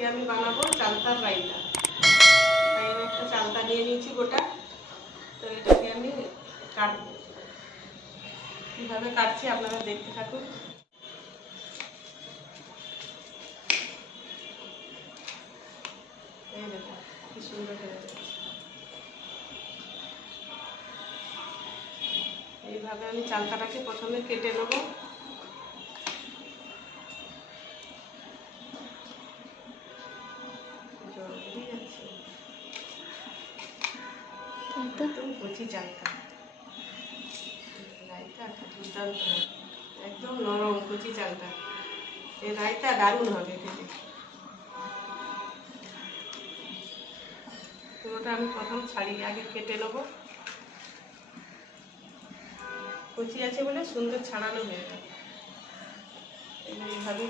আজকে আমি বানাবো চালতার রায়তা। তাই আমি একটা চালতা নিয়ে নিয়েছি গোটা। তো এটাকে আমি কাটবো, কীভাবে কাটছি আপনারা দেখতে থাকুন। এই দেখুন কি সুন্দর হয়ে যাচ্ছে। এইভাবে আমি চালতাটাকে প্রথমে কেটে নেবো। কচি চালতা রায়তা দুর্দান্ত, একদম নরম কচি চালতা। এই রায়তা দারুণ হবে খেতে। পুরোটা আমি প্রথম ছাড়িয়ে আগে কেটে নেবো। কচি আছে বলে সুন্দর ছাড়ানো হয়ে যাবে। এইভাবে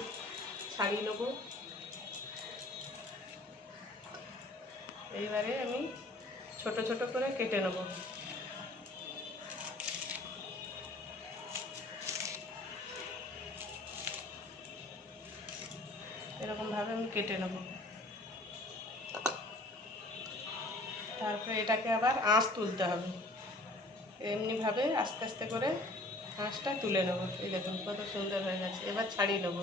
ছাড়িয়ে নেবো। এইবারে আমি ছোট ছোট করে কেটে নেব। এরকমভাবে আমি কেটে নেব। তারপরে এটাকে আবার আঁশ তুলতে হবে। এমনিভাবে আস্তে আস্তে করে আঁশটা তুলে নেব। এই দেখুন কত সুন্দর হয়ে গেছে। এবার ছাড়িয়ে নেব।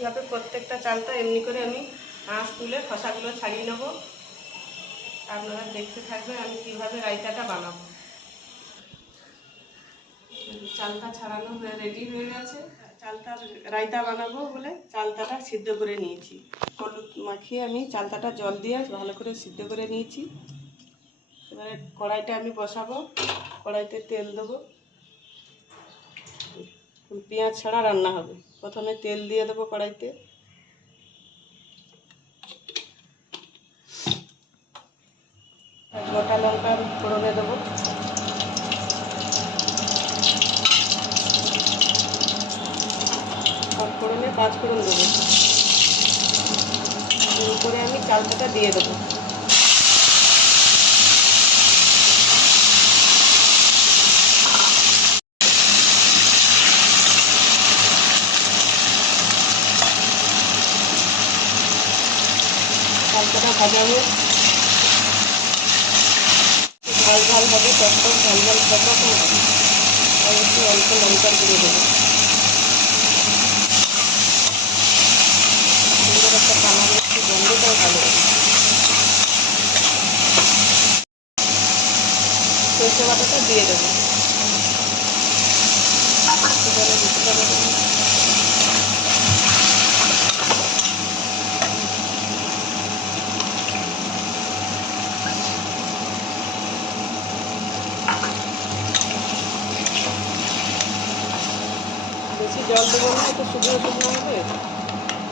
এইভাবে প্রত্যেকটা চালটা এমনি করে আমি আঁশ তুলে খোসাগুলো ছাড়িয়ে নেব। আপনারা দেখতে থাকবেন আমি কীভাবে রায়তাটা বানাবো। চালটা ছাড়ানো হয়ে রেডি হয়ে গেছে। চালটার রায়তা বানাবো বলে চালটাটা সিদ্ধ করে নিয়েছি। হলুদ মাখিয়ে আমি চালটাটা জল দিয়ে ভালো করে সিদ্ধ করে নিয়েছি। এবারে কড়াইটা আমি বসাবো। কড়াইতে তেল দেবো। পেঁয়াজ ছাড়া রান্না হবে। প্রথমে তেল দিয়ে দেবো কড়াইতে। গোটা লঙ্কা ফোড়নে দেবো। ফোড়নে 5 ফোড়ন দেবো। এর উপরে আমি চালটাটা দিয়ে দেবো। চালটাটা ভাজা হোক, ঝাল ঝাল হবে, টকটক ঝাল ঝাল টকটক হবে। আর একটু অল্প লঙ্কার গুঁড়ো দেবো। সুন্দর একটা কালার একটু গন্ধটাও ভালো হবে। সরষে বাটাটা দিয়ে দেবো। বেশি জল দেবো না, একটু শুকনো শুকনো হবে।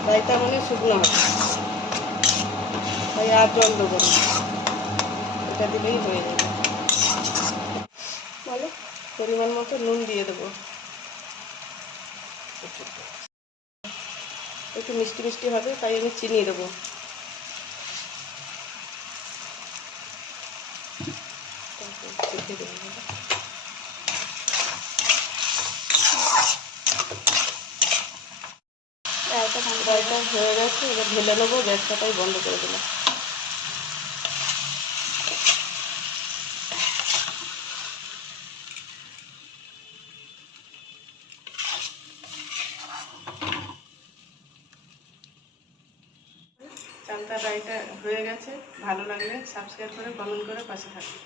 রায়তা মানে শুকনো হবে, তাই আর জল দেবো না। এটা দিলেই হয়ে যাবে। বলো পরিমাণ মতো নুন দিয়ে দেবো। একটু মিষ্টি মিষ্টি হবে তাই আমি চিনি দেবো। রায়তা হয়ে গেছে, এবার ঢেলে নেবো। গ্যাসটাই বন্ধ করে দিলাম। চালতা রায়তা হয়ে গেছে। ভালো লাগলে সাবস্ক্রাইব করে কমেন্ট করে পাশে থাকবে।